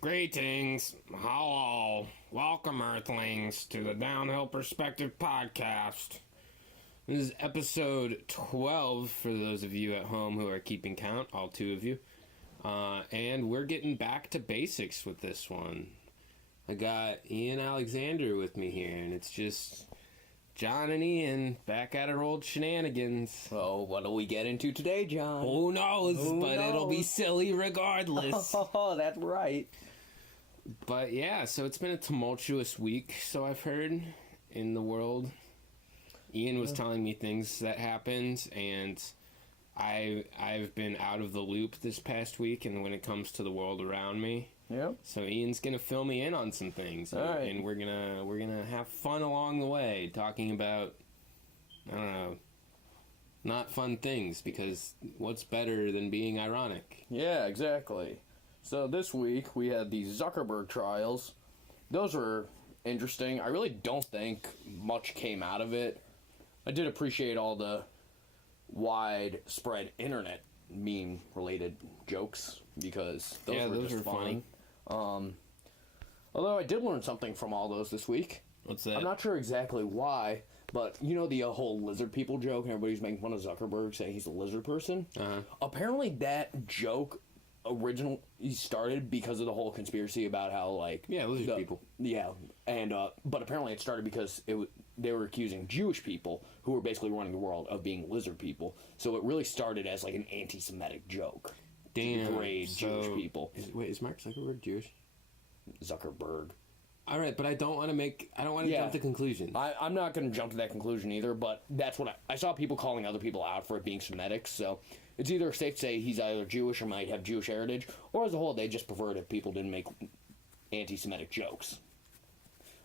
Greetings, hello, welcome Earthlings to the Downhill Perspective Podcast. This is episode 12 for those of you at home who are keeping count, all two of you. And we're getting back to basics with this one. I got Ian Alexander with me here, and it's just John and Ian back at our old shenanigans. Oh, what'll we get into today, John? Who knows, it'll be silly regardless. Oh, that's right. But yeah, so it's been a tumultuous week, so I've heard, in the world. Ian was telling me things that happened, and I've been out of the loop this past week, and when it comes to the world around me. Yep. So Ian's gonna fill me in on some things, and we're gonna have fun along the way, talking about, I don't know, not fun things, because what's better than being ironic? Yeah, exactly. So this week we had the Zuckerberg Trials. Those were interesting. I really don't think much came out of it. I did appreciate all the widespread internet meme related jokes, because those were just funny. Although I did learn something from all those this week. What's that? I'm not sure exactly why, but you know the whole lizard people joke, and everybody's making fun of Zuckerberg, saying he's a lizard person? Uh-huh. Apparently that joke originally started because of the whole conspiracy about how, like... Yeah, lizard people. Yeah, and but apparently it started because they were accusing Jewish people, who were basically running the world, of being lizard people. So it really started as like an anti-Semitic joke. Damn. Degrade Jewish people. Is Mark Zuckerberg Jewish? Zuckerberg. All right, but I don't want to jump to conclusions. I'm not going to jump to that conclusion either, but that's what I saw people calling other people out for it being Semitic, so it's either safe to say he's either Jewish or might have Jewish heritage, or as a whole, they just preferred if people didn't make anti-Semitic jokes.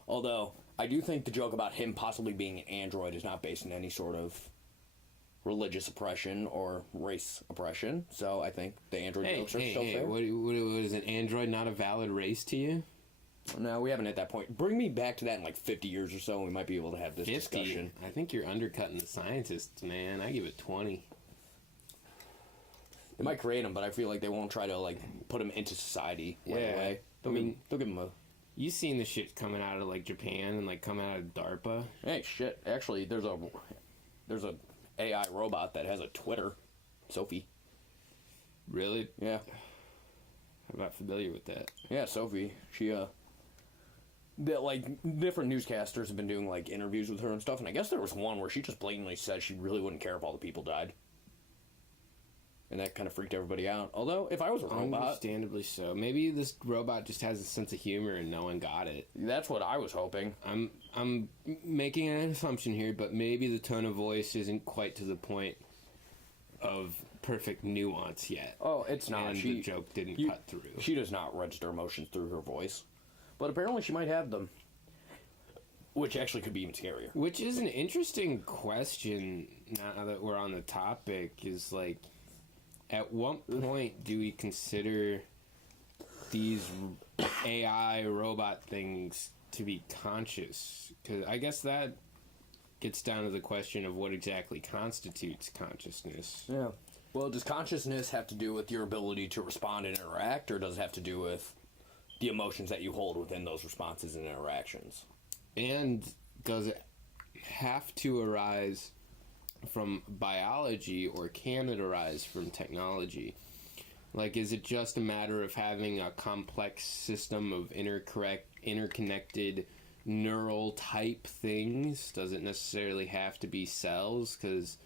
Although, I do think the joke about him possibly being an android is not based on any sort of religious oppression or race oppression, so I think the android jokes are still fair. What is an android not a valid race to you? No, we haven't at that point. Bring me back to that in like 50 years or so, and we might be able to have this 50? discussion. I think you're undercutting the scientists, man. I give it 20. They might create them, but I feel like they won't try to like put them into society right away. They'll give them a... You seen the shit coming out of like Japan and like coming out of DARPA? Hey, shit. Actually, there's a AI robot that has a Twitter. Sophie. Really? Yeah. I'm not familiar with that. Yeah, Sophie. She different newscasters have been doing like interviews with her and stuff, and I guess there was one where she just blatantly said she really wouldn't care if all the people died. And that kind of freaked everybody out. Although, if I was a robot... Understandably so. Maybe this robot just has a sense of humor and no one got it. That's what I was hoping. I'm making an assumption here, but maybe the tone of voice isn't quite to the point of perfect nuance yet. Oh, it's not. And the joke didn't cut through. She does not register emotions through her voice. But apparently she might have them. Which actually could be even scarier. Which is an interesting question, now that we're on the topic, is like... At what point do we consider these AI robot things to be conscious? Because I guess that gets down to the question of what exactly constitutes consciousness. Yeah. Well, does consciousness have to do with your ability to respond and interact, or does it have to do with the emotions that you hold within those responses and interactions? And does it have to arise from biology, or can it arise from technology? Like, is it just a matter of having a complex system of interconnected neural type things? Does it necessarily have to be cells? Because,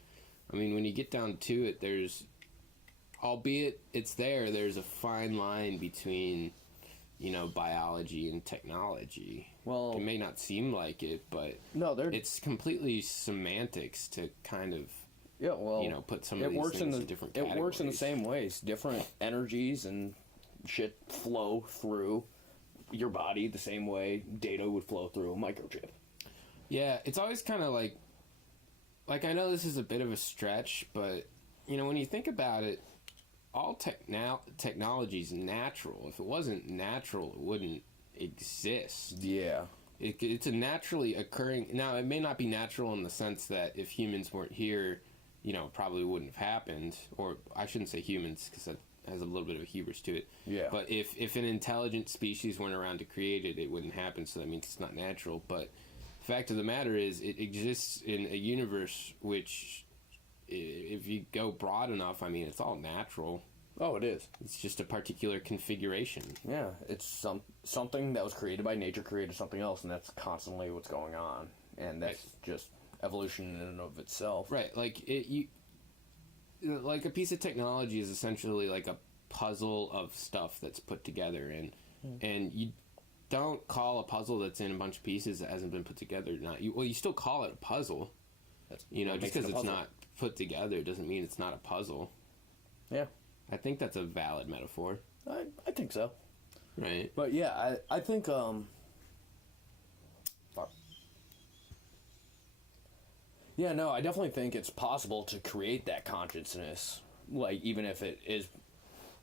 I mean, when you get down to it, there's, albeit there's a fine line between, you know, biology and technology. Well, it may not seem like it, but it's completely semantics to kind of, put some of these things in different categories. It works in the same ways. Different energies and shit flow through your body the same way data would flow through a microchip. Yeah, it's always kind of like I know this is a bit of a stretch, but, you know, when you think about it, all technology is natural. If it wasn't natural, it wouldn't exist. Yeah. It's a naturally occurring... Now, it may not be natural in the sense that if humans weren't here, you know, it probably wouldn't have happened. Or I shouldn't say humans, because has a little bit of a hubris to it. Yeah. But if an intelligent species weren't around to create it, it wouldn't happen. So that means it's not natural. But the fact of the matter is, it exists in a universe which, if you go broad enough, I mean, it's all natural. Oh, it is. It's just a particular configuration. Yeah, it's something that was created by nature created something else, and that's constantly what's going on, and that's just evolution in and of itself. Right, like like a piece of technology is essentially like a puzzle of stuff that's put together, and you don't call a puzzle that's in a bunch of pieces that hasn't been put together you still call it a puzzle. Just because it's not put together doesn't mean it's not a puzzle. Yeah. I think that's a valid metaphor. I think so. Right. But yeah, I think yeah, no, I definitely think it's possible to create that consciousness, like even if it is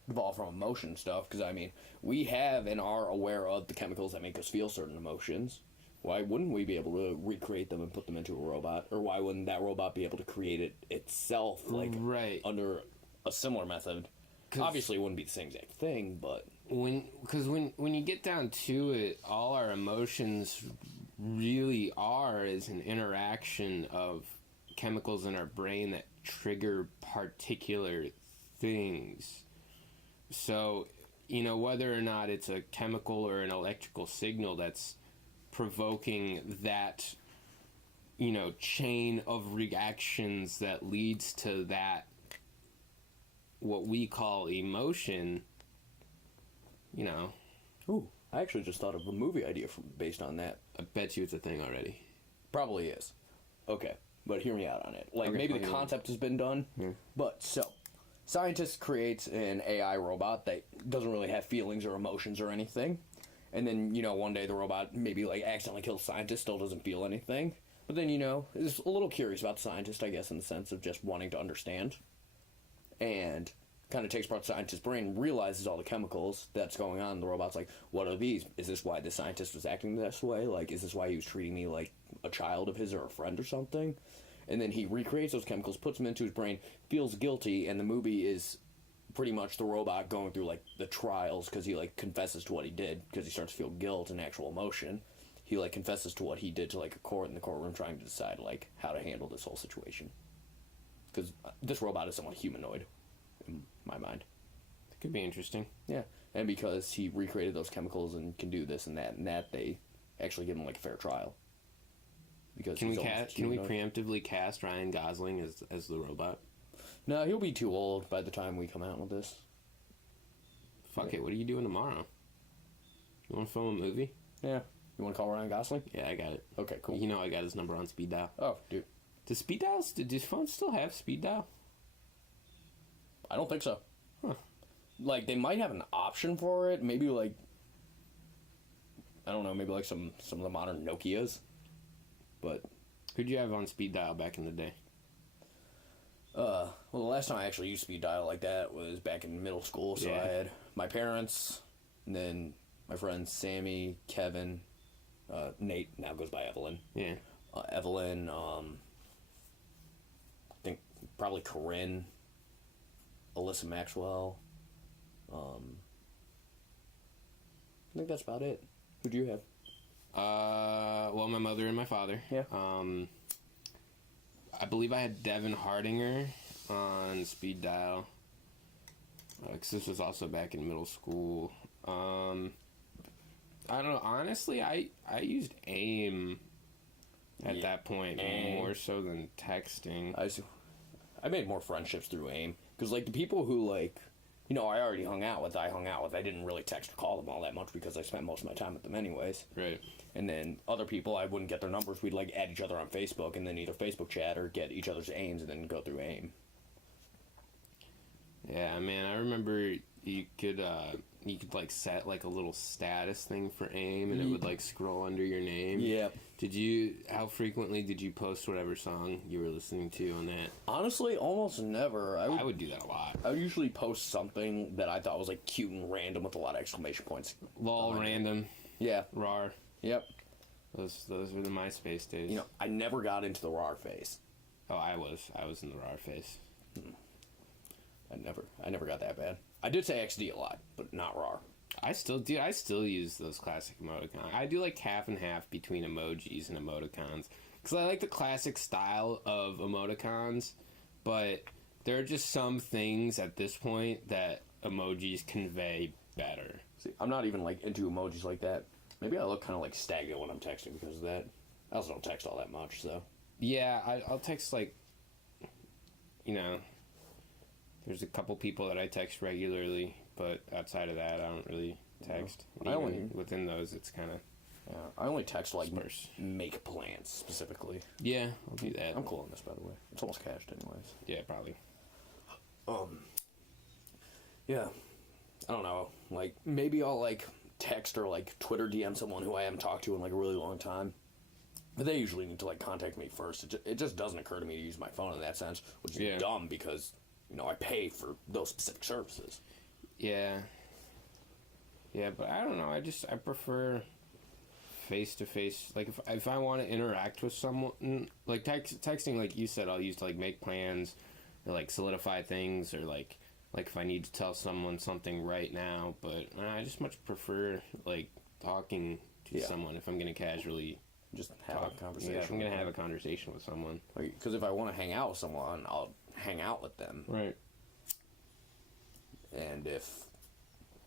evolved from emotion stuff, because I mean, we have and are aware of the chemicals that make us feel certain emotions. Why wouldn't we be able to recreate them and put them into a robot? Or why wouldn't that robot be able to create it itself, like under a similar method? Obviously, it wouldn't be the same exact thing, but when you get down to it, all our emotions really are is an interaction of chemicals in our brain that trigger particular things. So, whether or not it's a chemical or an electrical signal that's provoking that, chain of reactions that leads to that, what we call emotion, Ooh, I actually just thought of a movie idea based on that. I bet you it's a thing already. Probably is. Okay, but hear me out on it. Like, okay, maybe the concept has been done, but so, scientist creates an AI robot that doesn't really have feelings or emotions or anything, and then, one day the robot maybe, like, accidentally kills the scientist, still doesn't feel anything, but then, is a little curious about the scientist, I guess, in the sense of just wanting to understand, and kind of takes apart the scientist's brain, realizes all the chemicals that's going on. The robot's like, what are these? Is this why the scientist was acting this way? Like, is this why he was treating me like a child of his or a friend or something? And then he recreates those chemicals, puts them into his brain, feels guilty, and the movie is pretty much the robot going through, like, the trials, because he, like, confesses to what he did, because he starts to feel guilt and actual emotion. He, like, confesses to what he did to, like, a court in the courtroom, trying to decide, like, how to handle this whole situation. Because this robot is somewhat humanoid, in my mind. It could be interesting. Yeah, and because he recreated those chemicals and can do this and that, they actually give him, like, a fair trial. Because can we preemptively cast Ryan Gosling as the robot? No, he'll be too old by the time we come out with this. Fuck it, what are you doing tomorrow? You want to film a movie? Yeah. You want to call Ryan Gosling? Yeah, I got it. Okay, cool. I got his number on speed dial. Oh, dude. Do phones still have speed dial? I don't think so. Huh. Like, they might have an option for it. Maybe, like, I don't know, maybe like some of the modern Nokias. But who'd you have on speed dial back in the day? Well, the last time I actually used speed dial like that was back in middle school. So I had my parents, and then my friends Sammy, Kevin, Nate now goes by Evelyn. Yeah. Evelyn, I think probably Corinne, Alyssa Maxwell. I think that's about it. Who'd you have? Well, my mother and my father. Yeah. I believe I had Devin Hardinger on speed dial. Because this was also back in middle school. I don't know. Honestly, I used AIM at that point more so than texting. I made more friendships through AIM. Because, like, the people who, like, I already hung out with. I didn't really text or call them all that much because I spent most of my time with them anyways. Right. And then other people, I wouldn't get their numbers. We'd, like, add each other on Facebook and then either Facebook chat or get each other's AIMs and then go through AIM. Yeah, man, I remember you could like set like a little status thing for AIM and it would like scroll under your name. Yeah. How frequently did you post whatever song you were listening to on that? Honestly, almost never. I would do that a lot. I would usually post something that I thought was like cute and random with a lot of exclamation points. Lol, random. Yeah. RAR. Yep. Those were the MySpace days. I never got into the RAR phase. Oh, I was in the RAR phase. I never got that bad. I did say XD a lot, but not RAR. I still do. I still use those classic emoticons. I do like half and half between emojis and emoticons because I like the classic style of emoticons, but there are just some things at this point that emojis convey better. See, I'm not even like into emojis like that. Maybe I look kind of like stagnant when I'm texting because of that. I also don't text all that much, so. Yeah, I'll text like, you know, there's a couple people that I text regularly, but outside of that, I don't really text. I only within those, it's kind of. Yeah, I only text like Spurs. make plans specifically. Yeah, I'll do that. I'm cool on this, by the way. It's almost cached, anyways. Yeah, probably. Yeah, I don't know. Like maybe I'll like text or like Twitter DM someone who I haven't talked to in like a really long time. But they usually need to like contact me first. It just doesn't occur to me to use my phone in that sense, which is dumb because I pay for those specific services. Yeah. Yeah, but I don't know. I prefer face to face. Like if I want to interact with someone, like texting, like you said, I'll use to like make plans or like solidify things or like if I need to tell someone something right now. But I just much prefer like talking to someone if I'm gonna casually. Just have a conversation. Yeah, if I'm going to have a conversation with someone. Because if I want to hang out with someone, I'll hang out with them. Right. And if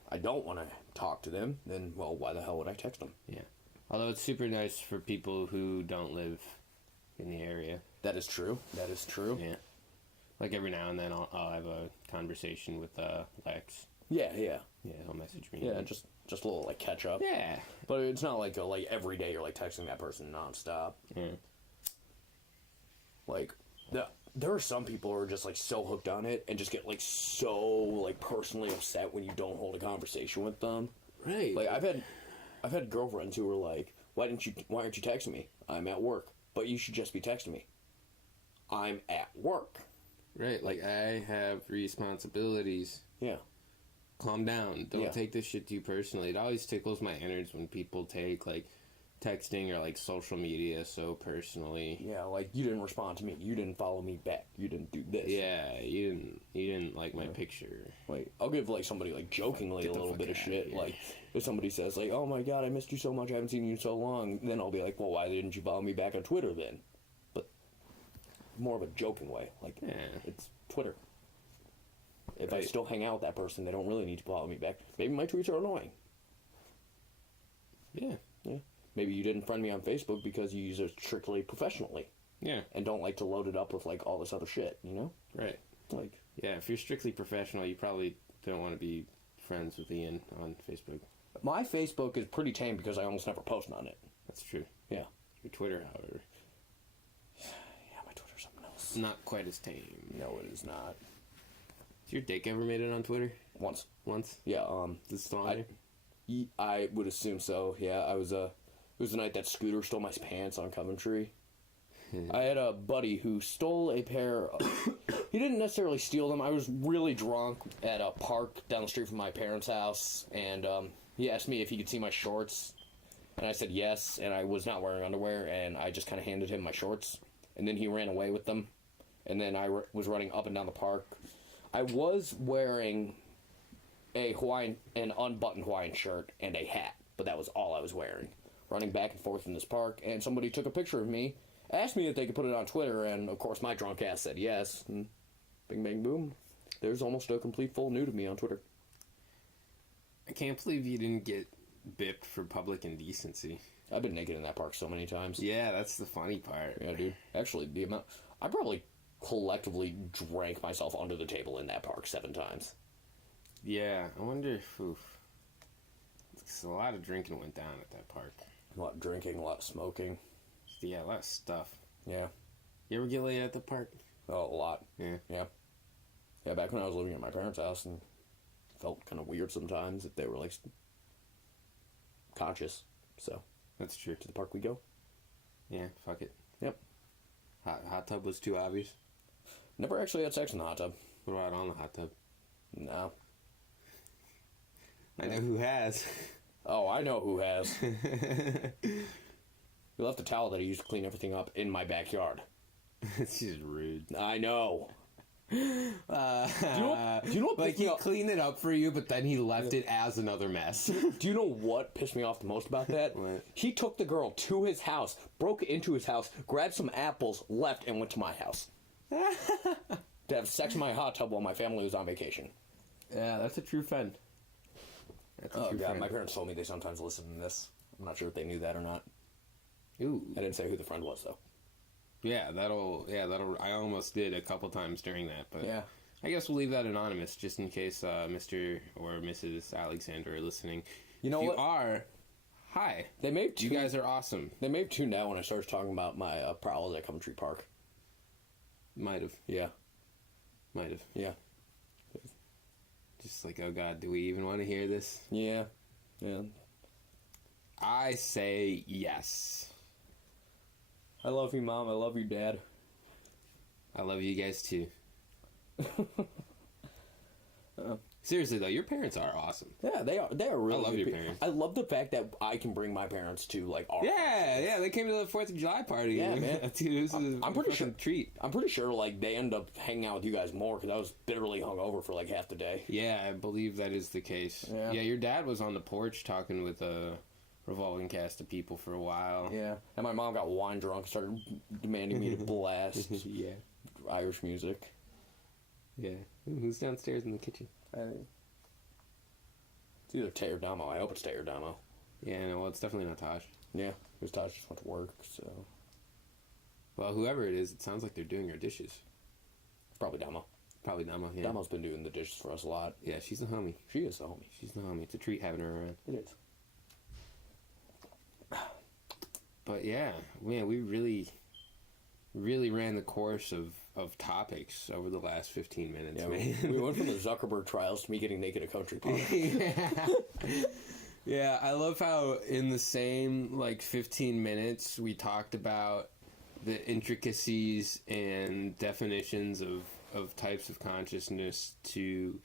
I don't want to talk to them, then, well, why the hell would I text them? Yeah. Although it's super nice for people who don't live in the area. That is true. That is true. Yeah. Like every now and then I'll have a conversation with Lex. Yeah. Yeah, he'll message me. Yeah, just a little, like, catch up. Yeah. But it's not like, every day you're, like, texting that person nonstop. Yeah. Like, there are some people who are just, like, so hooked on it and just get, like, so, like, personally upset when you don't hold a conversation with them. Right. Like, I've had girlfriends who were like, why aren't you texting me? I'm at work. But you should just be texting me. I'm at work. Right, like I have responsibilities. Yeah. Calm down. Don't take this shit too personally. It always tickles my innards when people take, like, texting or, like, social media so personally. Yeah, like, you didn't respond to me. You didn't follow me back. You didn't do this. Yeah, you didn't like my picture. Like, I'll give, like, somebody, like, jokingly a little bit of shit. Like, if somebody says, like, oh my god, I missed you so much, I haven't seen you in so long, then I'll be like, well, why didn't you follow me back on Twitter then? But more of a joking way. Like, it's Twitter. If I still hang out with that person, they don't really need to follow me back. Maybe my tweets are annoying. Yeah. Maybe you didn't friend me on Facebook because you use it strictly professionally. Yeah. And don't like to load it up with, like, all this other shit, you know? Right. Like... Yeah, if you're strictly professional, you probably don't want to be friends with Ian on Facebook. My Facebook is pretty tame because I almost never post on it. That's true. Yeah. Your Twitter, however. Yeah, my Twitter's something else. Not quite as tame. No, it is not. Has your dick ever made it on Twitter? Once. Yeah, Is it still on there? I would assume so, yeah. It was the night that Scooter stole my pants on Coventry. I had a buddy who stole a pair of... He didn't necessarily steal them. I was really drunk at a park down the street from my parents' house, and he asked me if he could see my shorts. And I said yes, and I was not wearing underwear, and I just kind of handed him my shorts. And then he ran away with them. And then I was running up and down the park. I was wearing an unbuttoned Hawaiian shirt and a hat, but that was all I was wearing. Running back and forth in this park, and somebody took a picture of me, asked me if they could put it on Twitter, and of course my drunk ass said yes, and bing bang boom, there's almost a complete full nude of me on Twitter. I can't believe you didn't get bipped for public indecency. I've been naked in that park so many times. Yeah, that's the funny part. Yeah, dude. Actually, the amount... I probably collectively drank myself under the table in that park 7 times. Yeah, I wonder if... a lot of drinking went down at that park. A lot of drinking, a lot of smoking. Yeah, a lot of stuff. Yeah. You ever get laid at the park? Oh, a lot. Yeah. Yeah. Yeah, back when I was living at my parents' house, and felt kind of weird sometimes if they were, like, conscious. So... That's true. To the park we go. Yeah, fuck it. Yep. Hot tub was too obvious? Never actually had sex in the hot tub. What about on the hot tub? No. I know who has. Oh, I know who has. You left a towel that I used to clean everything up in my backyard. It's just rude. I know. Do you know what Like, he cleaned it up for you, but then he left it as another mess. Do you know what pissed me off the most about that? What? He took the girl to his house, broke into his house, grabbed some apples, left, and went to my house. To have sex in my hot tub while my family was on vacation. Yeah, that's a true friend. That's a Oh, true God, friend. my parents told me they sometimes listen to this. I'm not sure if they knew that or not. Ooh. I didn't say who the friend was, though. Yeah, that'll. I almost did a couple times during that, but Yeah. I guess we'll leave that anonymous just in case Mr. or Mrs. Alexander are listening. You know if what? you are, hi. They may have You guys are awesome. They may have tuned out when I started talking about my prowls at Coventry Park. Might have. Yeah. Might have. Yeah. Just like, oh God, do we even want to hear this? Yeah. Yeah. I say yes. I love you, Mom. I love you, Dad. I love you guys too. Seriously though, your parents are awesome. Yeah, they are. They are really. I love good your people. parents. I love the fact that I can bring my parents to like our. Yeah, they came to the 4th of July party. Yeah, man. Dude, this is I'm pretty sure. treat. I'm pretty sure like they end up hanging out with you guys more because I was bitterly hungover for like half the day. Yeah, I believe that is the case. Yeah. Yeah, your dad was on the porch talking with a revolving cast of people for a while. Yeah, and my mom got wine drunk and started demanding me to blast Yeah. Irish music. Yeah. Ooh, who's downstairs in the kitchen? It's either Tay or Damo. I hope it's Tay or Damo. Yeah, no, well, it's definitely not Tosh. Yeah, because Tosh just went to work, so Well, whoever it is, it sounds like they're doing our dishes. it's probably Damo. Probably Damo, yeah. Damo's been doing the dishes for us a lot. Yeah, she's the homie. She is the homie. She's the homie. It's a treat having her around. It is. But yeah, man, we really ran the course of topics over the last 15 minutes, Yeah, man. we went from the Zuckerberg Trials to me getting naked at Country Park. Yeah, I love how in the same, 15 minutes, we talked about the intricacies and definitions of types of consciousness to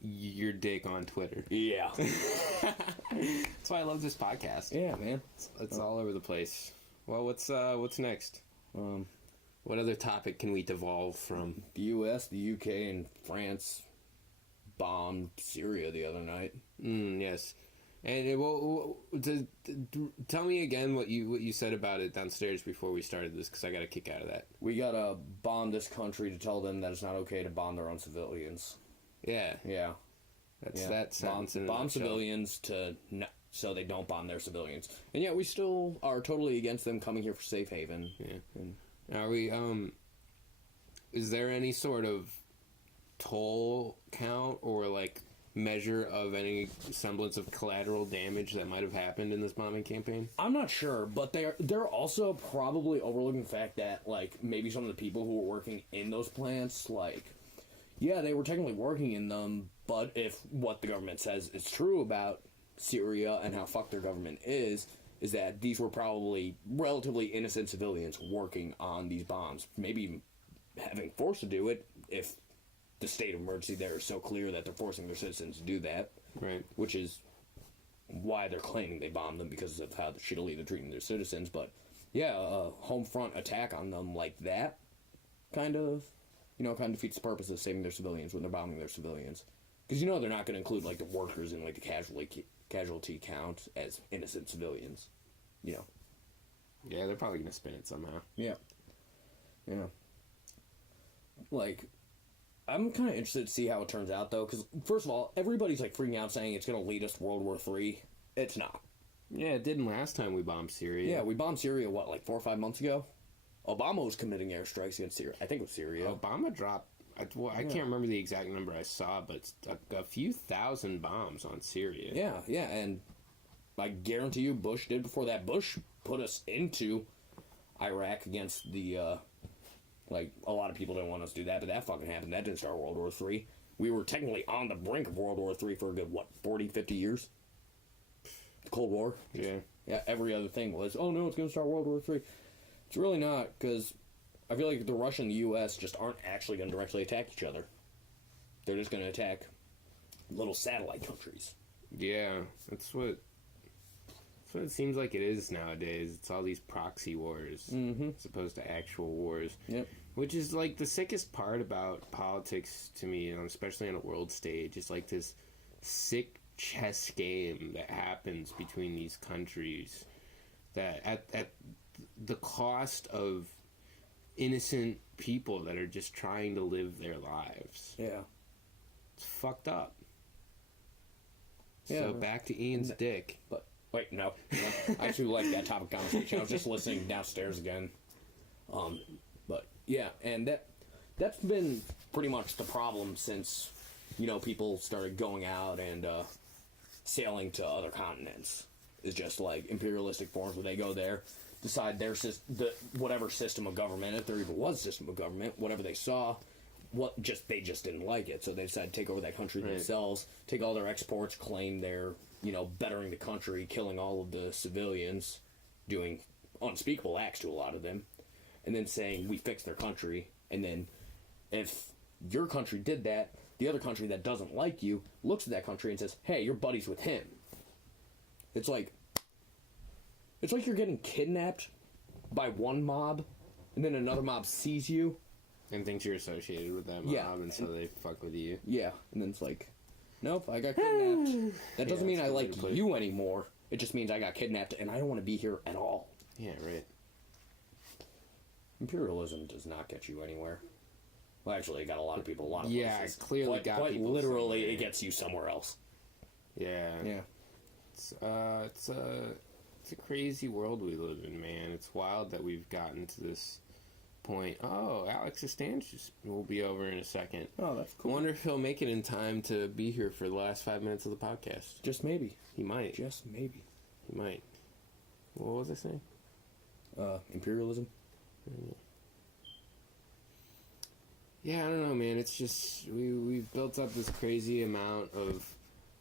your dick on Twitter. Yeah. That's why I love this podcast. Yeah, man. It's all over the place. Well, what's next? What other topic can we devolve from? The U.S., the U.K., and France bombed Syria the other night. Yes. And tell me again what you said about it downstairs before we started this, because I got a kick out of that. We gotta bomb this country to tell them that it's not okay to bomb their own civilians. Yeah. Yeah. That's Yeah. that sentence in a Bomb nutshell. civilians so they don't bomb their civilians. And yet we still are totally against them coming here for safe haven. Yeah. And Are we, is there any sort of toll count or, measure of any semblance of collateral damage that might have happened in this bombing campaign? I'm not sure, but they're also probably overlooking the fact that, maybe some of the people who were working in those plants, yeah, they were technically working in them, but if what the government says is true about Syria and how fucked their government is that these were probably relatively innocent civilians working on these bombs. Maybe having forced to do it if the state of emergency there is so clear that they're forcing their citizens to do that. Right. Which is why they're claiming they bombed them, because of how shittily they're treating their citizens. But, yeah, a home front attack on them like that kind of defeats the purpose of saving their civilians when they're bombing their civilians. Because they're not going to include, the workers in, the casualty count as innocent civilians. Yeah, they're probably going to spin it somehow. Yeah. Yeah. I'm kind of interested to see how it turns out, though, because, first of all, everybody's, freaking out saying it's going to lead us to World War III. It's not. Yeah, it didn't last time we bombed Syria. Yeah, we bombed Syria, 4 or 5 months ago? Obama was committing airstrikes against Syria. I think it was Syria. Obama dropped, I can't remember the exact number I saw, but a few thousand bombs on Syria. Yeah, and I guarantee you Bush did before that. Bush put us into Iraq against the, a lot of people didn't want us to do that, but that fucking happened. That didn't start World War III. We were technically on the brink of World War III for a good, 40, 50 years? The Cold War? Yeah. Yeah, every other thing was, oh no, it's going to start World War III. It's really not, because I feel like the Russia and the U.S. just aren't actually going to directly attack each other. They're just going to attack little satellite countries. Yeah, that's what That's what it seems like it is nowadays. It's all these proxy wars as opposed to actual wars. Yep. Which is like the sickest part about politics to me, especially on a world stage, is like this sick chess game that happens between these countries that at the cost of innocent people that are just trying to live their lives. Yeah. It's fucked up. Yeah, so back to Ian's dick. But wait, no. I actually like that topic of conversation. I was just listening downstairs again. But yeah, and that's been pretty much the problem since, people started going out and sailing to other continents. Is just like imperialistic forms where they go there, decide whatever system of government, if there even was a system of government, whatever they saw, they just didn't like it, so they decided to take over that country themselves, take all their exports, claim they're bettering the country, killing all of the civilians, doing unspeakable acts to a lot of them, and then saying we fixed their country. And then if your country did that, the other country that doesn't like you looks at that country and says, hey, you're buddies with him. It's like you're getting kidnapped by one mob, and then another mob sees you and thinks you're associated with that mob, and so they fuck with you. Yeah, and then it's like, nope, I got kidnapped. That doesn't mean I like you anymore. It just means I got kidnapped, and I don't want to be here at all. Yeah, right. Imperialism does not get you anywhere. Well, actually, it got a lot of people a lot of places. Yeah, clearly got quite people literally, somewhere. it gets you somewhere else. Yeah. Yeah. It's a crazy world we live in, man. It's wild that we've gotten to this point. Oh, Alex's stand will be over in a second. Oh, that's cool. I wonder if he'll make it in time to be here for the last 5 minutes of the podcast. Just maybe. He might. Just maybe. He might. What was I saying? Imperialism. Yeah, I don't know, man. It's just we've built up this crazy amount of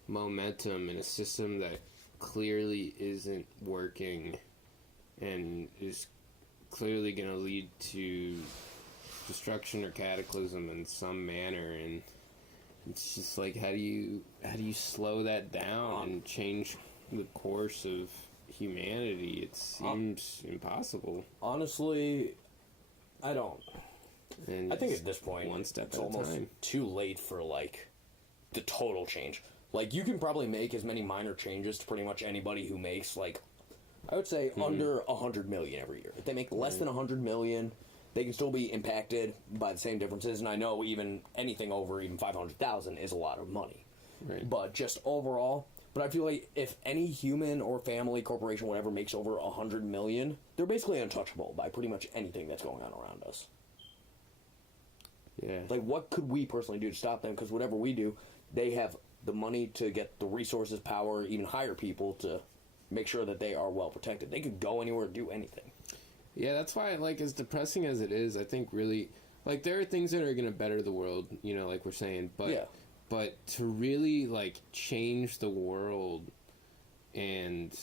momentum in a system that clearly isn't working and is clearly going to lead to destruction or cataclysm in some manner. And it's just like, how do you slow that down and change the course of humanity? It seems impossible. Honestly, I don't. And I think at this point, one step it's at a almost time. too late for like the total change. Like, you can probably make as many minor changes to pretty much anybody who makes, like, I would say under 100 million every year. If they make less than 100 million, they can still be impacted by the same differences. And I know even anything over even 500,000 is a lot of money. Right. But just overall, but I feel like if any human or family, corporation, whatever, makes over 100 million, they're basically untouchable by pretty much anything that's going on around us. Yeah. Like, what could we personally do to stop them? Because whatever we do, they have the money to get the resources, power, even hire people to make sure that they are well protected. They could go anywhere, do anything. Yeah, that's why, like, as depressing as it is, I think really, like, there are things that are going to better the world, like we're saying, but to really, like, change the world and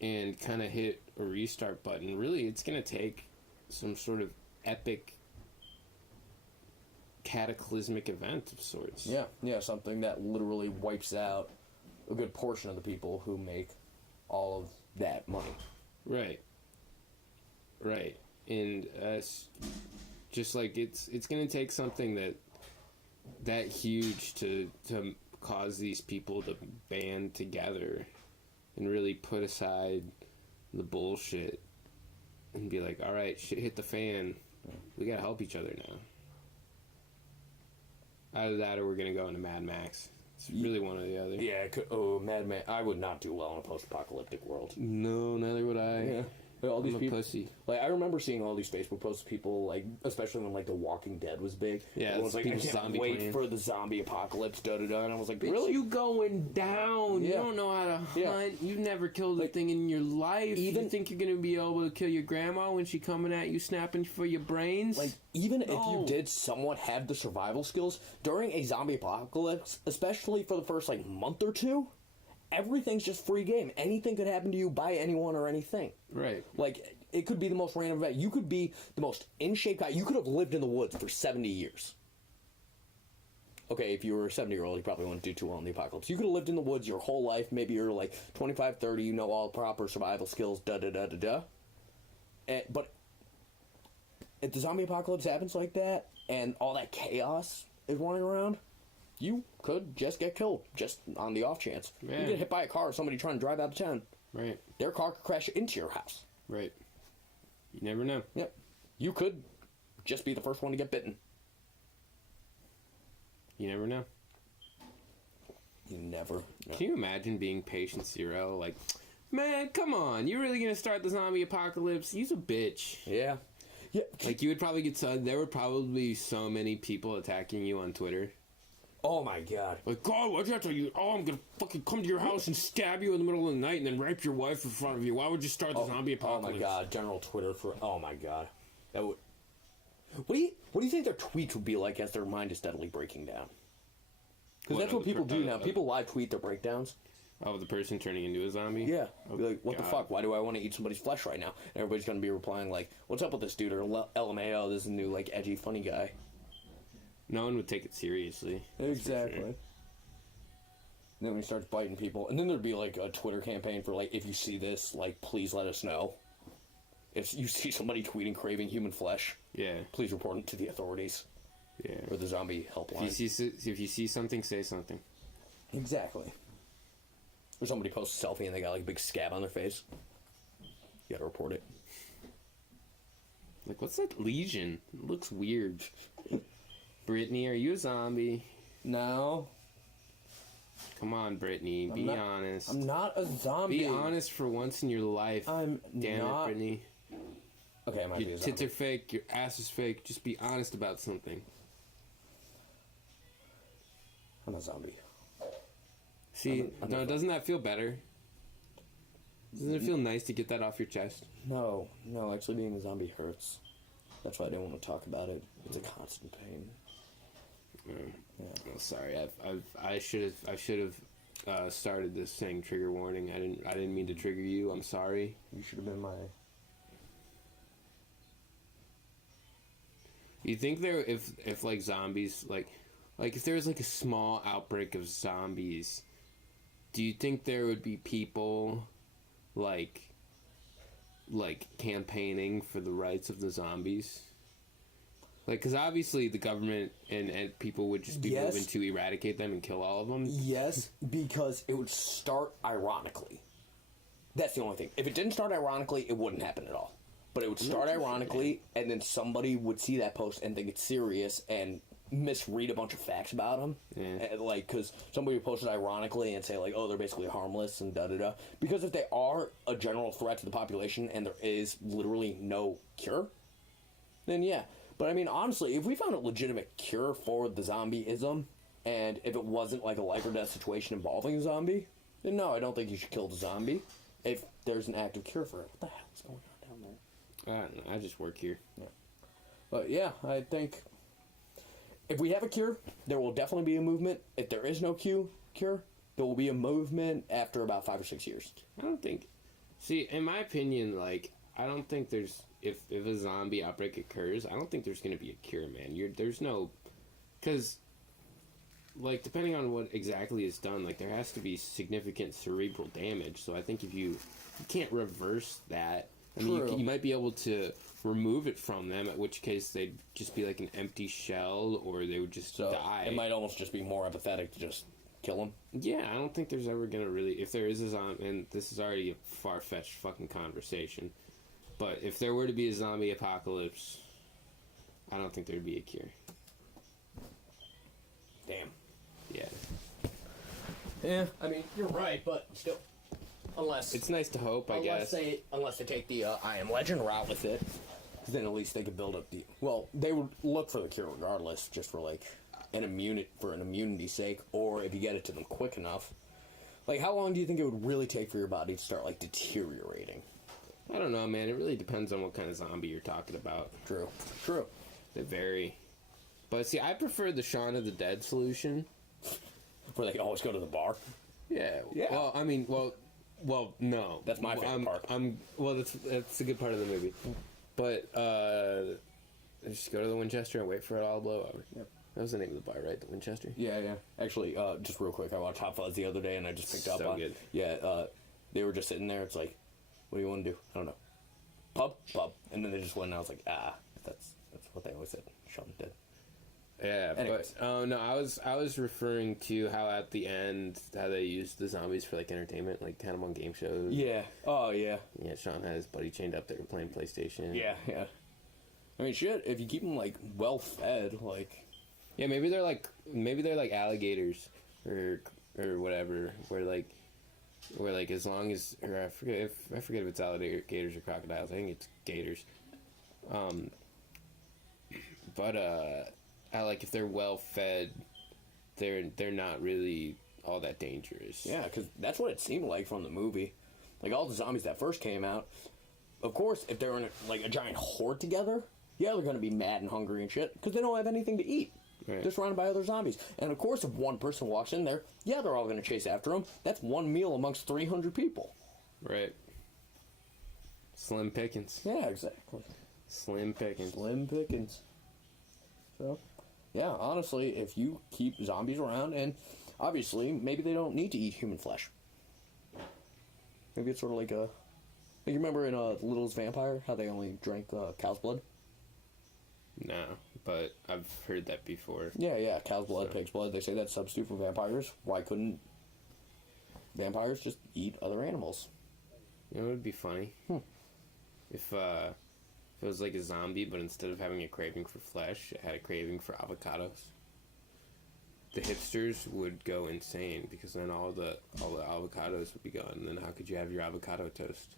kind of hit a restart button, really, it's going to take some sort of epic cataclysmic event of sorts. Yeah, something that literally wipes out a good portion of the people who make all of that money. Right. And just like it's going to take something that huge to cause these people to band together and really put aside the bullshit and be like, all right, shit hit the fan. We got to help each other now. Either that or we're going to go into Mad Max. It's really one or the other. Yeah, Mad Men. I would not do well in a post-apocalyptic world. No, neither would I. Yeah. Like, all these I'm people, a pussy. Like, I remember seeing all these Facebook posts of people, like, especially when, like, The Walking Dead was big. Yeah, everyone's like, I can't zombie wait plan. for the zombie apocalypse, da-da-da. And I was like, Bitch, really? you going down. Yeah. You don't know how to hunt. Yeah. You've never killed a thing in your life. You think you're going to be able to kill your grandma when she coming at you snapping for your brains? Like, even if you did somewhat have the survival skills, during a zombie apocalypse, especially for the first, like, month or two, everything's just free game. Anything could happen to you by anyone or anything. Right. Like, it could be the most random event. You could be the most in-shape guy. You could have lived in the woods for 70 years. okay, if you were a 70-year-old, you probably wouldn't do too well in the apocalypse. You could have lived in the woods your whole life. Maybe you're like 25, 30, you know all the proper survival skills, da-da-da-da-da. But if the zombie apocalypse happens like that, and all that chaos is running around, you could just get killed, just on the off chance. Yeah. You get hit by a car, somebody trying to drive out of town. Right. Their car could crash into your house. Right. You never know. Yep. You could just be the first one to get bitten. You never know. You never know. Can you imagine being patient zero? Like, man, come on. You really gonna start the zombie apocalypse? You's a bitch. Yeah. Yeah. Like, you would probably get there would probably be so many people attacking you on Twitter. Oh my god. Like, God, why'd you have to? I'm gonna fucking come to your house and stab you in the middle of the night and then rape your wife in front of you. Why would you start the zombie apocalypse? Oh my god, General Twitter for. Oh my god. That would. What do you think their tweets would be like as their mind is steadily breaking down? Because that's what people do now. People live tweet their breakdowns. Oh, the person turning into a zombie? Yeah. Be like, what the God. fuck? Why do I want to eat somebody's flesh right now? And everybody's going to be replying like, what's up with this dude? Or LMAO, this is a new, like, edgy, funny guy. No one would take it seriously. Exactly. Sure. And then when he starts biting people, and then there'd be, like, a Twitter campaign for, like, if you see this, like, please let us know. If you see somebody tweeting craving human flesh, yeah, please report it to the authorities. Yeah. Or the zombie helpline. If you see something, say something. Exactly. Or somebody posts a selfie and they got like a big scab on their face. You gotta report it. Like, what's that lesion? It looks weird. Brittany, are you a zombie? No. Come on, Brittany. Be honest. I'm not a zombie. Be honest for once in your life. Damn it, Brittany. Okay, I might be a zombie. Your tits are fake. Your ass is fake. Just be honest about something. I'm a zombie. See, doesn't that feel better? Doesn't it feel nice to get that off your chest? No, actually being a zombie hurts. That's why I didn't want to talk about it. It's a constant pain. Yeah. Oh, sorry, I should have started this saying trigger warning. I didn't mean to trigger you. I'm sorry. You should have been my. You think if like zombies like if there was like a small outbreak of zombies, do you think there would be people like campaigning for the rights of the zombies? Like, because obviously the government and people would just be moving to eradicate them and kill all of them. Yes, because it would start ironically. That's the only thing. If it didn't start ironically, it wouldn't happen at all. But it would start ironically, and then somebody would see that post and think it's serious and misread a bunch of facts about them. Yeah. And, like, because somebody would post it ironically and say, like, oh, they're basically harmless and da-da-da. Because if they are a general threat to the population and there is literally no cure, then yeah. But, I mean, honestly, if we found a legitimate cure for the zombieism, and if it wasn't, like, a life-or-death situation involving a zombie, then no, I don't think you should kill the zombie if there's an active cure for it. What the hell is going on down there? I don't know. I just work here. Yeah. But, yeah, I think if we have a cure, there will definitely be a movement. If there is no cure, there will be a movement after about 5 or 6 years. I don't think... See, in my opinion, like, I don't think there's... If a zombie outbreak occurs, I don't think there's going to be a cure, man. There's no... Because, like, depending on what exactly is done, like, there has to be significant cerebral damage. So I think if you can't reverse that... I mean, you might be able to remove it from them, at which case they'd just be like an empty shell, or they would just die. It might almost just be more empathetic to just kill them. Yeah, I don't think there's ever going to really... If there is a zombie... And this is already a far-fetched fucking conversation... But if there were to be a zombie apocalypse, I don't think there'd be a cure. Damn. Yeah. Yeah, I mean, you're right, but still. Unless... It's nice to hope, I guess. Unless they take the I Am Legend route with it. Then at least they could build up the... Well, they would look for the cure regardless, just for, like, an immunity's sake, or if you get it to them quick enough. Like, how long do you think it would really take for your body to start, like, deteriorating? I don't know, man. It really depends on what kind of zombie you're talking about. True. They vary. But see, I prefer the Shaun of the Dead solution. Where they always go to the bar? Yeah. Well, I mean, well, no. That's my favorite part. That's a good part of the movie. But, just go to the Winchester and wait for it all to blow over. Yep. That was the name of the bar, right? The Winchester? Yeah, yeah. Actually, just real quick, I watched Hot Fuzz the other day, and I just picked up So on... good. Yeah, they were just sitting there. It's like, what do you want to do? I don't know. Pub. And then they just went, and I was like, that's what they always said. Sean did. Yeah, Anyways. but no, I was referring to how at the end how they used the zombies for like entertainment, like kind of on game shows. Yeah. Oh, yeah. Yeah, Sean had his buddy chained up there playing PlayStation. Yeah, yeah. I mean, shit, if you keep them, like, well-fed, like... Yeah, maybe they're like alligators or whatever, where like as long as, or I forget if it's alligators or crocodiles. I think it's gators. But like if they're well fed, they're not really all that dangerous. Yeah, because that's what it seemed like from the movie. Like, all the zombies that first came out, of course, if they're in, a giant horde together, yeah, they're going to be mad and hungry and shit, because they don't have anything to eat. Right. They're surrounded by other zombies. And, of course, if one person walks in there, yeah, they're all going to chase after them. That's one meal amongst 300 people. Right. Slim pickings. Yeah, exactly. Slim pickings. Slim pickings. So, yeah, honestly, if you keep zombies around, and obviously, maybe they don't need to eat human flesh. Maybe it's sort of like you remember in Little's Vampire, how they only drank cow's blood? No, but I've heard that before. Yeah, cow's blood, pig's blood. They say that's substitute for vampires. Why couldn't vampires just eat other animals? You know, it would be funny if it was like a zombie, but instead of having a craving for flesh, it had a craving for avocados. The hipsters would go insane because then all the avocados would be gone. And then how could you have your avocado toast?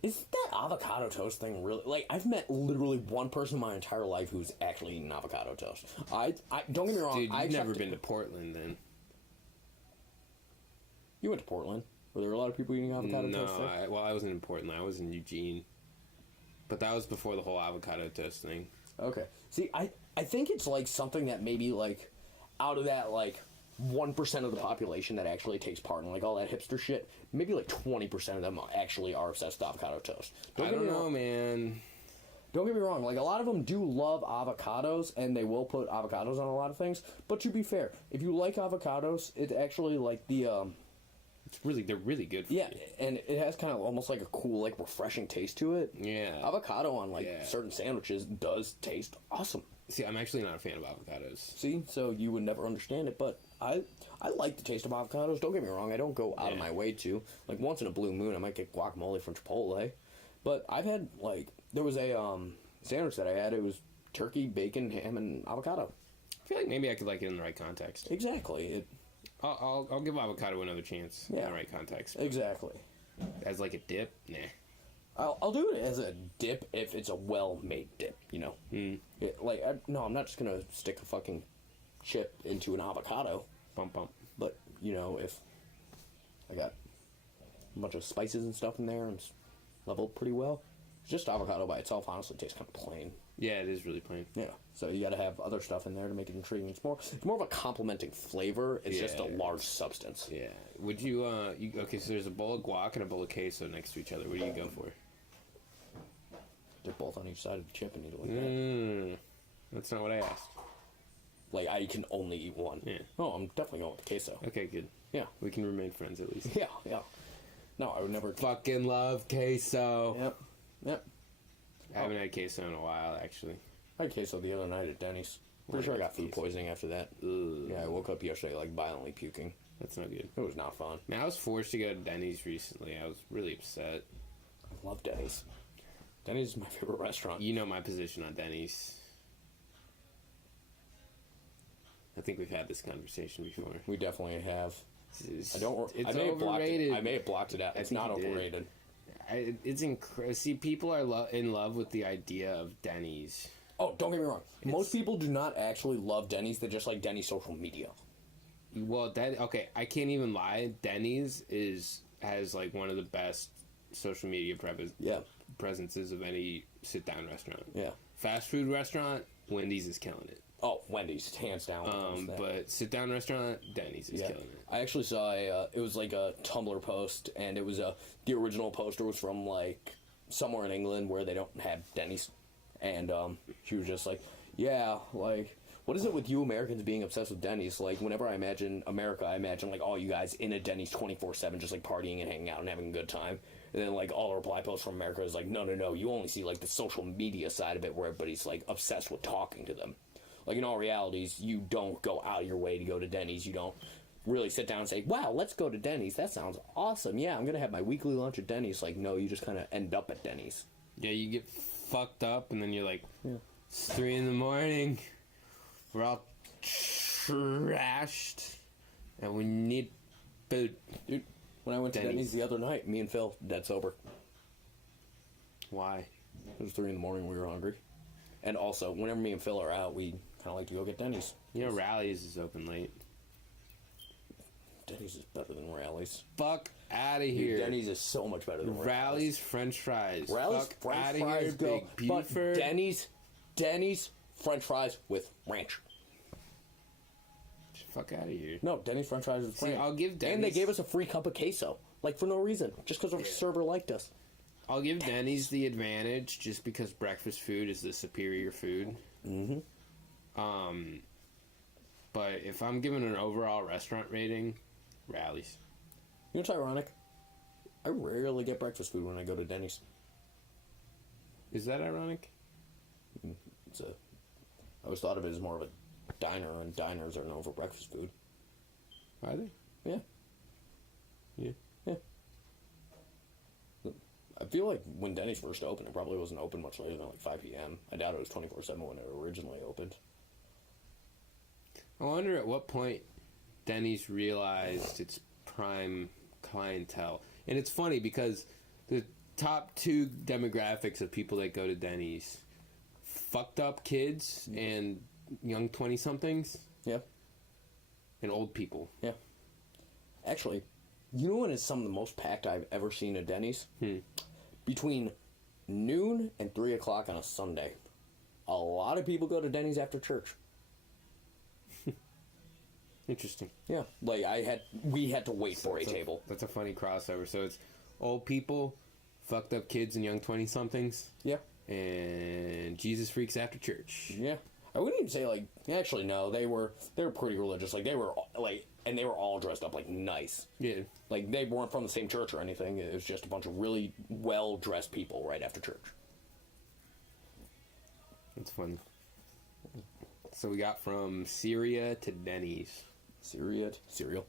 Is that avocado toast thing really... Like, I've met literally one person in my entire life who's actually eaten avocado toast. I don't get me wrong. Dude, you've I've never been to Portland, then. You went to Portland. Were there a lot of people eating avocado toast there? No, I wasn't in Portland. I was in Eugene. But that was before the whole avocado toast thing. Okay. See, I think it's, like, something that maybe, like, out of that, like, 1% of the population that actually takes part in, like, all that hipster shit, maybe, like, 20% of them actually are obsessed with avocado toast. I don't know, man. Don't get me wrong, like, a lot of them do love avocados, and they will put avocados on a lot of things, but to be fair, if you like avocados, it's actually, like, They're really good for yeah, you. and it has kind of almost like a cool, like, refreshing taste to it. Yeah. Avocado on, like, certain sandwiches does taste awesome. See, I'm actually not a fan of avocados. See, so you would never understand it, but I like the taste of avocados. Don't get me wrong, I don't go out of my way to. Like, once in a blue moon, I might get guacamole from Chipotle. But I've had, like, there was a sandwich that I had. It was turkey, bacon, ham, and avocado. I feel like maybe I could like it in the right context. Exactly. I'll give avocado another chance in the right context. Exactly. As like a dip? Nah. I'll do it as a dip if it's a well-made dip, you know? I'm not just going to stick a fucking chip into an avocado. Bump. But, you know, if I got a bunch of spices and stuff in there and it's leveled pretty well, just avocado by itself honestly tastes kind of plain. Yeah, it is really plain. Yeah, so you got to have other stuff in there to make it intriguing. It's more of a complementing flavor. It's just a large substance. Yeah. Would you, okay, so there's a bowl of guac and a bowl of queso next to each other. What do you go for? They're both on each side of the chip and eat it like that. That's not what I asked. Like, I can only eat one. Yeah. Oh, I'm definitely going with the queso. Okay, good. Yeah. We can remain friends at least. Yeah. No, I would never... Fucking love queso. Yep. I haven't had queso in a while, actually. I had queso the other night at Dennys. Pretty sure I got food poisoning after that. Ugh. Yeah, I woke up yesterday, like, violently puking. That's not good. It was not fun. Man, I was forced to go to Dennys recently. I was really upset. I love Dennys. Dennys is my favorite restaurant. You know my position on Dennys. I think we've had this conversation before. We definitely have. It's I may overrated. have blocked it out. It's not overrated. It's incredible. See, people are in love with the idea of Dennys. Oh, don't get me wrong. Most people do not actually love Dennys. They just like Dennys social media. Well, okay, I can't even lie. Dennys has like one of the best social media presences of any sit-down restaurant. Yeah. Fast food restaurant, Wendy's is killing it. Oh, Wendy's, hands down. But sit-down restaurant, Dennys is killing it. I actually saw it was like a Tumblr post, and it was the original poster was from like somewhere in England where they don't have Dennys, and she was just like, yeah, like What is it with you Americans being obsessed with Denny's? Like, whenever I imagine America, I imagine, like, all you guys in a Denny's 24/7 just, like, partying and hanging out and having a good time. And then, like, all the reply posts from America is like, no, you only see, like, the social media side of it where everybody's, like, obsessed with talking to them. Like, in all realities, you don't go out of your way to go to Denny's. You don't really sit down and say, wow, let's go to Denny's. That sounds awesome. Yeah, I'm going to have my weekly lunch at Denny's. Like, no, you just kind of end up at Denny's. Yeah, you get fucked up, and then you're like, it's 3 in the morning. We're all trashed, and we need food. Dude, when I went to Denny's the other night, me and Phil, dead sober. Why? It was 3 in the morning. We were hungry. And also, whenever me and Phil are out, we kind of like to go get Denny's. You know, Rallies is open late. Denny's is better than Rallies. Fuck out of here. Dude, Denny's is so much better than Rallies. French fries. Rallies, Fuck French outta fries here, go. Big But Buford. Denny's, French fries with ranch. Fuck out of here. No, Denny's French fries with ranch. I'll give Denny's. And they gave us a free cup of queso. Like, for no reason. Just because our server liked us. I'll give Denny's the advantage just because breakfast food is the superior food. Mm-hmm. But if I'm giving an overall restaurant rating, Rallies. You know what's ironic? I rarely get breakfast food when I go to Denny's. Is that ironic? I always thought of it as more of a diner, and diners are known for breakfast food. Are they? Yeah. Yeah. Yeah. I feel like when Denny's first opened, it probably wasn't open much later than like 5 p.m. I doubt it was 24/7 when it originally opened. I wonder at what point Denny's realized its prime clientele. And it's funny because the top 2 demographics of people that go to Denny's, fucked up kids and young 20-somethings. Yeah. And old people. Yeah. Actually, you know when it's some of the most packed I've ever seen at Denny's? Between noon and 3 o'clock on a Sunday. A lot of people go to Denny's after church. Interesting. Yeah. Like, we had to wait for a table. That's a funny crossover. So it's old people, fucked up kids and young 20-somethings. Yeah. And Jesus freaks after church. Yeah. I wouldn't even say, like, actually, no, they were pretty religious. Like, they were, like, and they were all dressed up, like, nice. Yeah. Like, they weren't from the same church or anything. It was just a bunch of really well-dressed people right after church. That's funny. So we got from Syria to Dennys. Cereal.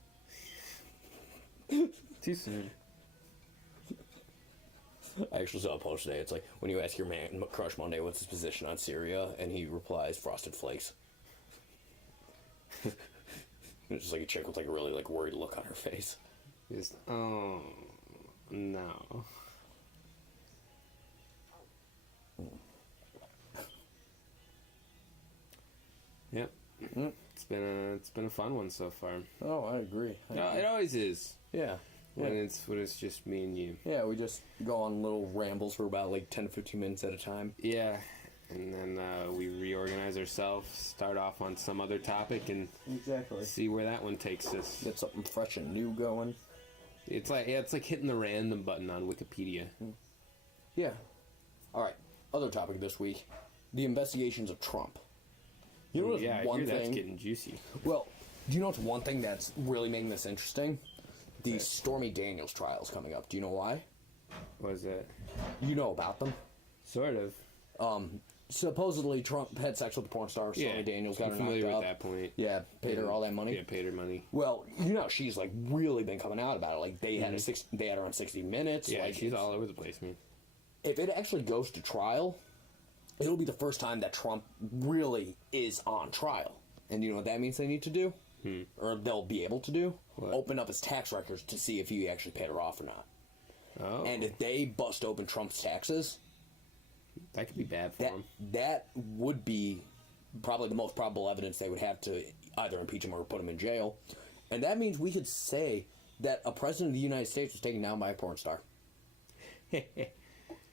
Too soon. I actually saw a post today. It's like, when you ask your man crush Monday what's his position on Syria, and he replies, Frosted Flakes. It's just like a chick with like a really like worried look on her face. Just, oh, no. Yep. It's been a fun one so far. Oh, I agree. No, it always is. Yeah. When it's just me and you. Yeah, we just go on little rambles for about like 10 to 15 minutes at a time. Yeah. And then we reorganize ourselves, start off on some other topic, and see where that one takes us. Get something fresh and new going. It's like hitting the random button on Wikipedia. Yeah. All right. Other topic this week: the investigations of Trump. You know what's one thing? That's getting juicy. Well, do you know what's one thing that's really making this interesting? The Stormy Daniels trials coming up. Do you know why? What is that? You know about them? Sort of. Supposedly Trump had sex with the porn star Stormy Daniels. Got her knocked familiar up. with that point. Yeah, paid her all that money. Yeah, paid her money. Well, you know she's like really been coming out about it. Like they had they had her on 60 Minutes. Yeah, like, she's all over the place, man. If it actually goes to trial, it'll be the first time that Trump really is on trial. And you know what that means they need to do? Or they'll be able to do? What? Open up his tax records to see if he actually paid her off or not. Oh. And if they bust open Trump's taxes, that could be bad for him. That would be probably the most probable evidence they would have to either impeach him or put him in jail. And that means we could say that a president of the United States was taken down by a porn star.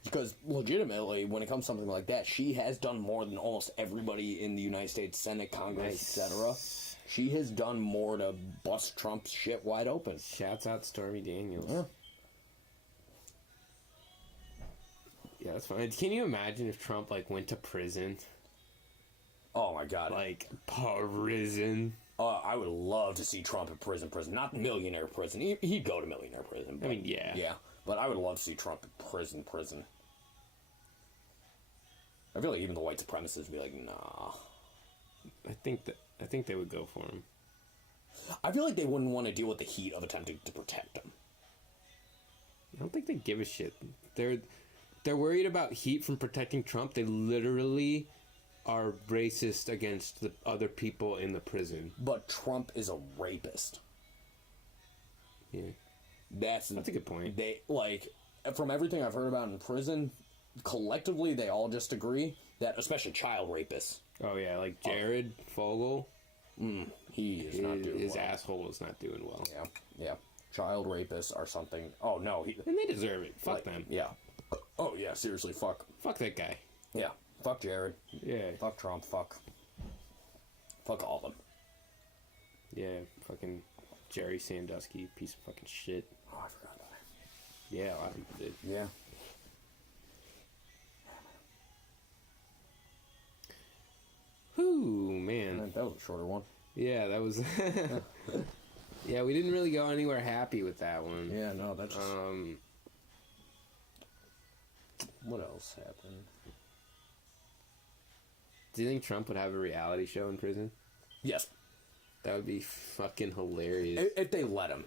Because legitimately, when it comes to something like that, she has done more than almost everybody in the United States Senate, Congress, etc. She has done more to bust Trump's shit wide open. Shouts out Stormy Daniels. Yeah. Yeah, that's fine. Can you imagine if Trump like went to prison Oh my god. Like, prison. I would love to see Trump in prison. Not millionaire prison. He'd go to millionaire prison. But, I mean, yeah. Yeah, but I would love to see Trump in prison. I feel like even the white supremacists would be like, nah. I think they would go for him. I feel like they wouldn't want to deal with the heat of attempting to protect him. I don't think they give a shit. They're worried about heat from protecting Trump. They literally are racist against the other people in the prison. But Trump is a rapist. Yeah. That's a good point. They, like, from everything I've heard about in prison, collectively they all just agree that, especially child rapists. Oh yeah, like Jared Fogle. He is not doing well. His asshole is not doing well. Yeah. Child rapists are something. Oh no, and they deserve it. Fuck them. Yeah. Oh yeah, seriously, fuck. Fuck that guy. Yeah. Fuck Jared. Yeah. Fuck Trump. Fuck all of them. Yeah. Fucking Jerry Sandusky, piece of fucking shit. Oh, I forgot about it. Yeah, a lot of people did. Yeah. Whew, man. That was a shorter one. Yeah, that was. Yeah, we didn't really go anywhere happy with that one. Yeah, no, that's just. What else happened? Do you think Trump would have a reality show in prison? Yes. That would be fucking hilarious. If they let him.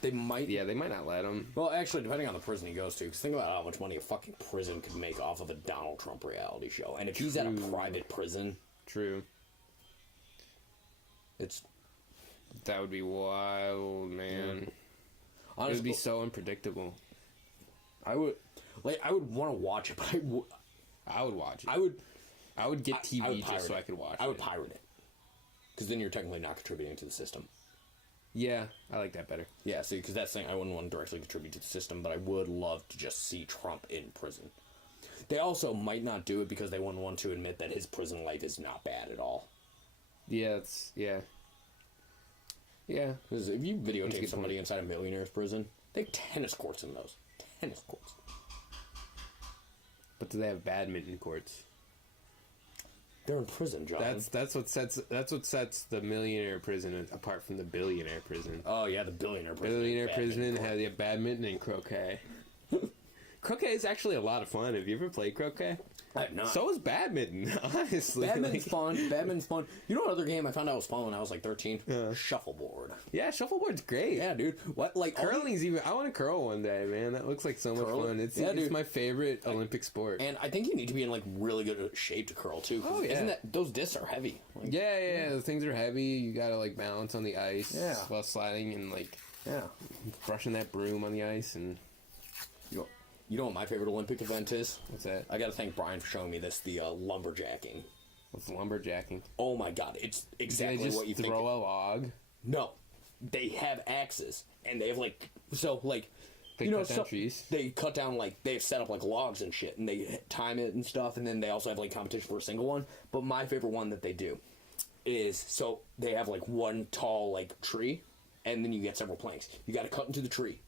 They might. Yeah, they might not let him. Well, actually, depending on the prison he goes to, because think about how much money a fucking prison could make off of a Donald Trump reality show. And if he's at a private prison. True. That would be wild, man. Yeah. Honestly, it would be so unpredictable. I would want to watch it, but I would watch it. I would get TV just so I could watch it. I would pirate it. Because then you're technically not contributing to the system. Yeah, I like that better. Yeah, see, because that's the thing, I wouldn't want to directly contribute to the system, but I would love to just see Trump in prison. They also might not do it because they wouldn't want to admit that his prison life is not bad at all. Yeah, Yeah. Because if you videotape somebody inside a millionaire's prison, they have tennis courts in those. Tennis courts. But do they have badminton courts? They're in prison, John. That's what sets the millionaire prison apart from the billionaire prison. Oh yeah, the billionaire prison. Billionaire prison has badminton and croquet. Croquet is actually a lot of fun. Have you ever played croquet? I have not. So is badminton, honestly. Badminton's fun. Badminton's fun. You know what other game I found out was fun when I was like 13? Shuffleboard. Yeah, shuffleboard's great. Yeah, dude. What, like curling's even? I want to curl one day, man. That looks like so much fun. It's my favorite Olympic sport. And I think you need to be in like really good shape to curl too. Oh yeah. Isn't that those discs are heavy? Like, yeah. The things are heavy. You gotta like balance on the ice while sliding and like brushing that broom on the ice and. You know what my favorite Olympic event is? What's that? I gotta thank Brian for showing me this, the lumberjacking. What's lumberjacking? Oh my god, it's exactly what you think. Throw a log? No. They have axes, and they have like, so like, they cut down trees? They cut down like, they've set up like logs and shit, and they time it and stuff, and then they also have like competition for a single one. But my favorite one that they do is, so they have like one tall like tree, and then you get several planks. You gotta cut into the tree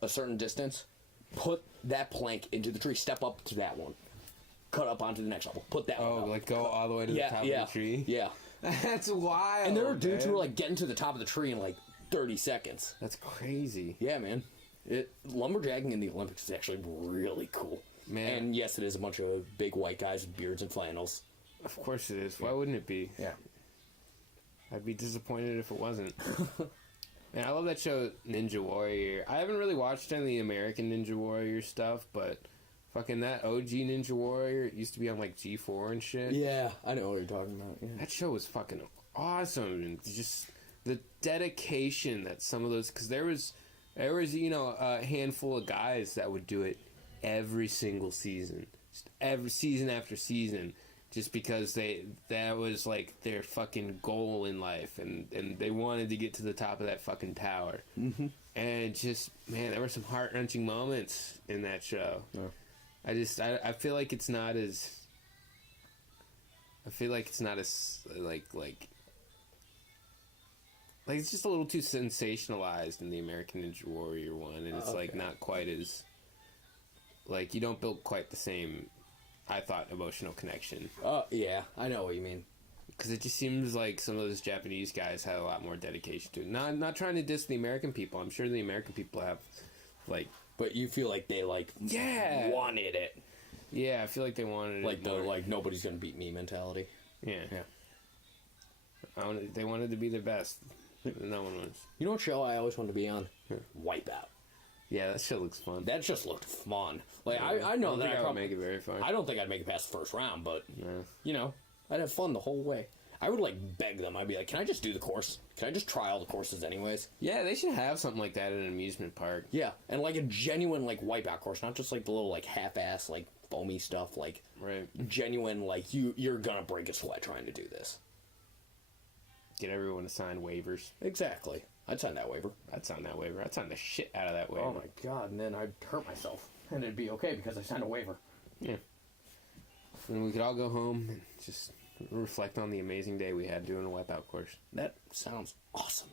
a certain distance, put that plank into the tree, step up to that one, cut up onto the next level, put that one up. Like go all the way to the top of the tree? Yeah. That's wild. And there are dudes who are like getting to the top of the tree in like 30 seconds. That's crazy. Yeah, man. Lumberjacking in the Olympics is actually really cool. Man. And yes, it is a bunch of big white guys with beards and flannels. Of course it is. Why wouldn't it be? Yeah. I'd be disappointed if it wasn't. Man, I love that show, Ninja Warrior. I haven't really watched any of the American Ninja Warrior stuff, but fucking that OG Ninja Warrior, it used to be on like G4 and shit. Yeah, I know what you're talking about. Yeah. That show was fucking awesome, and just the dedication that some of those, because there was a handful of guys that would do it every single season, just every season after season. Just because that was like their fucking goal in life, and they wanted to get to the top of that fucking tower. Mm-hmm. And just, man, there were some heart-wrenching moments in that show. Yeah. I feel like it's not as. I feel like it's not as like it's just a little too sensationalized in the American Ninja Warrior one, and it's like not quite as. Like, you don't build quite the same. I thought emotional connection. Yeah, I know what you mean. Because it just seems like some of those Japanese guys had a lot more dedication to it. Not trying to diss the American people. I'm sure the American people have, like... But you feel like they, like, wanted it. Yeah, I feel like they wanted like it the, more. like, nobody's gonna beat me mentality. Yeah. They wanted to be the best. No one was. You know what show I always wanted to be on? Wipeout. Yeah, that shit looks fun. That just looked fun. Like, Yeah. I know that I would make it very fun. I don't think I'd make it past the first round, but, Yeah. you know, I'd have fun the whole way. I would, like, beg them. I'd be like, can I just do the course? Can I just try all the courses anyways? Yeah, they should have something like that in an amusement park. Yeah, and, like, a genuine, like, Wipeout course, not just, like, the little, like, half-ass, like, foamy stuff, like, Right. genuine, like, you're gonna break a sweat trying to do this. Get everyone to sign waivers. Exactly. I'd sign that waiver. I'd sign that waiver. I'd sign the shit out of that waiver. Oh my god, and then I'd hurt myself. And it'd be okay because I signed a waiver. Yeah. And we could all go home and just reflect on the amazing day we had doing a Wipeout course. That sounds awesome.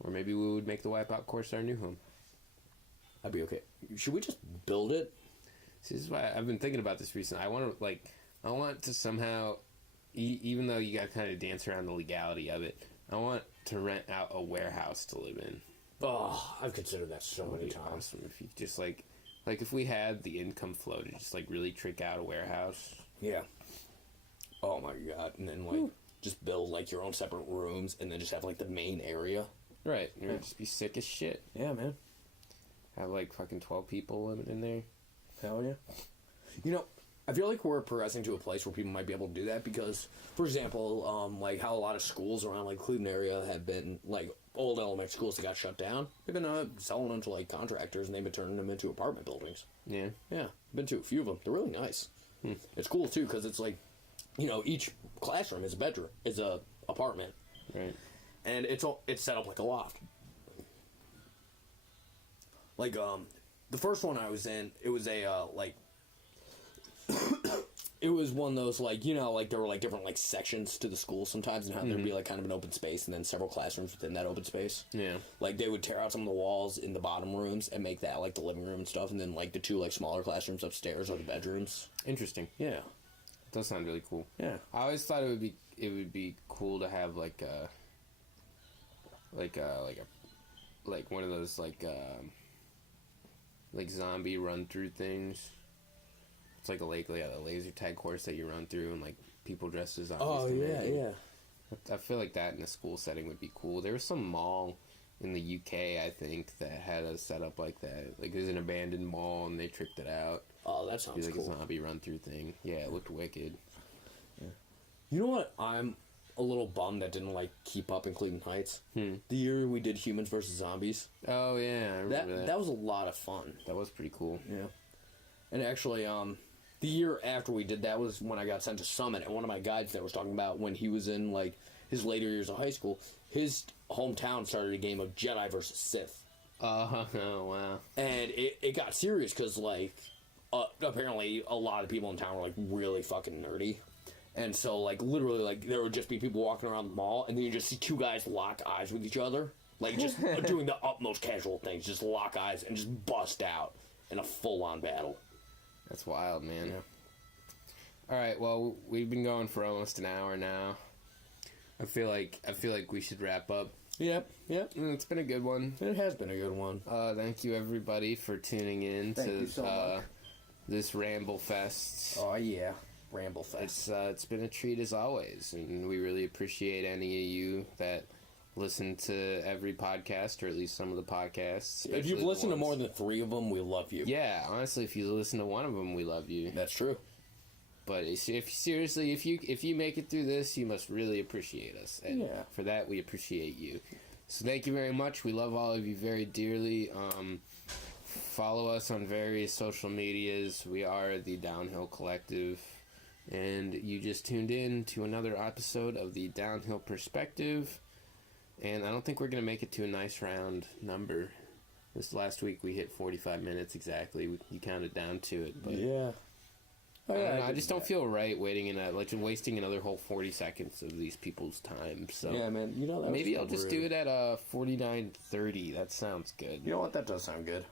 Or maybe we would make the Wipeout course our new home. I'd be okay. Should we just build it? See, this is why I've been thinking about this recently. I want to somehow, even though you got to kind of dance around the legality of it, I want to rent out a warehouse to live in. Oh, I've considered that so many times. Awesome if you just like if we had the income flow to just like really trick out a warehouse. Yeah. Oh my god, and then like just build like your own separate rooms, and then just have like the main area. Right, it would just be sick as shit. Yeah, man. Have like fucking 12 people living in there. Hell yeah. You know, I feel like we're progressing to a place where people might be able to do that because, for example, like how a lot of schools around like Cleveland area have been like old elementary schools that got shut down. They've been selling them to like contractors and they've been turning them into apartment buildings. Yeah. Yeah, been to a few of them. They're really nice. It's cool too because it's like, you know, each classroom is a bedroom, is a apartment, Right. and it's set up like a loft. Like the first one I was in, it was a like. It was one of those, like, you know, like, there were, like, different, like, sections to the school sometimes, and how there'd be, like, kind of an open space, and then several classrooms within that open space. Yeah. Like, they would tear out some of the walls in the bottom rooms and make that, like, the living room and stuff, and then, like, the two, like, smaller classrooms upstairs are the bedrooms. Interesting. Yeah. It does sound really cool. Yeah. I always thought it would be cool to have like one of those like zombie run through things. It's like a laser tag course that you run through, and like people dressed as zombies. Oh, yeah, yeah. I feel like that in a school setting would be cool. There was some mall in the UK, I think, that had a setup like that. Like, there's an abandoned mall, and they tricked it out. Oh, that sounds like cool. a zombie run through thing. Yeah, it looked wicked. Yeah. You know what? I'm a little bummed that didn't, like, keep up in Cleveland Heights. The year we did Humans vs. Zombies. Oh, yeah, I remember that. That was a lot of fun. That was pretty cool. Yeah. And actually, the year after we did that was when I got sent to Summit, and one of my guides there was talking about when he was in, like, his later years of high school, his hometown started a game of Jedi versus Sith. Oh, wow. And it got serious because, like, apparently a lot of people in town were, like, really fucking nerdy. And so, like, literally, like, there would just be people walking around the mall, and then you just see two guys lock eyes with each other. Like, just doing the utmost casual things, just lock eyes and just bust out in a full-on battle. That's wild, man. Yeah. All right, well, we've been going for almost an hour now. I feel like we should wrap up. Yep. It's been a good one. It has been a good one. Thank you, everybody, for tuning in to this Ramble Fest. Oh, yeah. Ramble Fest. It's been a treat as always, and we really appreciate any of you that listen to every podcast, or at least some of the podcasts. If you've listened to more than 3 of them, we love you. Yeah, honestly, if you listen to one of them, we love you. That's true. But if you make it through this, you must really appreciate us, and for that, we appreciate you. So thank you very much. We love all of you very dearly. Follow us on various social medias. We are the Downhill Collective. And you just tuned in to another episode of the Downhill Perspective. And I don't think we're going to make it to a nice round number. This last week we hit 45 minutes exactly. You counted down to it. But yeah. I just don't feel right wasting another whole 40 seconds of these people's time. So yeah, man. You know, maybe I'll just do it at 49:30. That sounds good. You know what? That does sound good.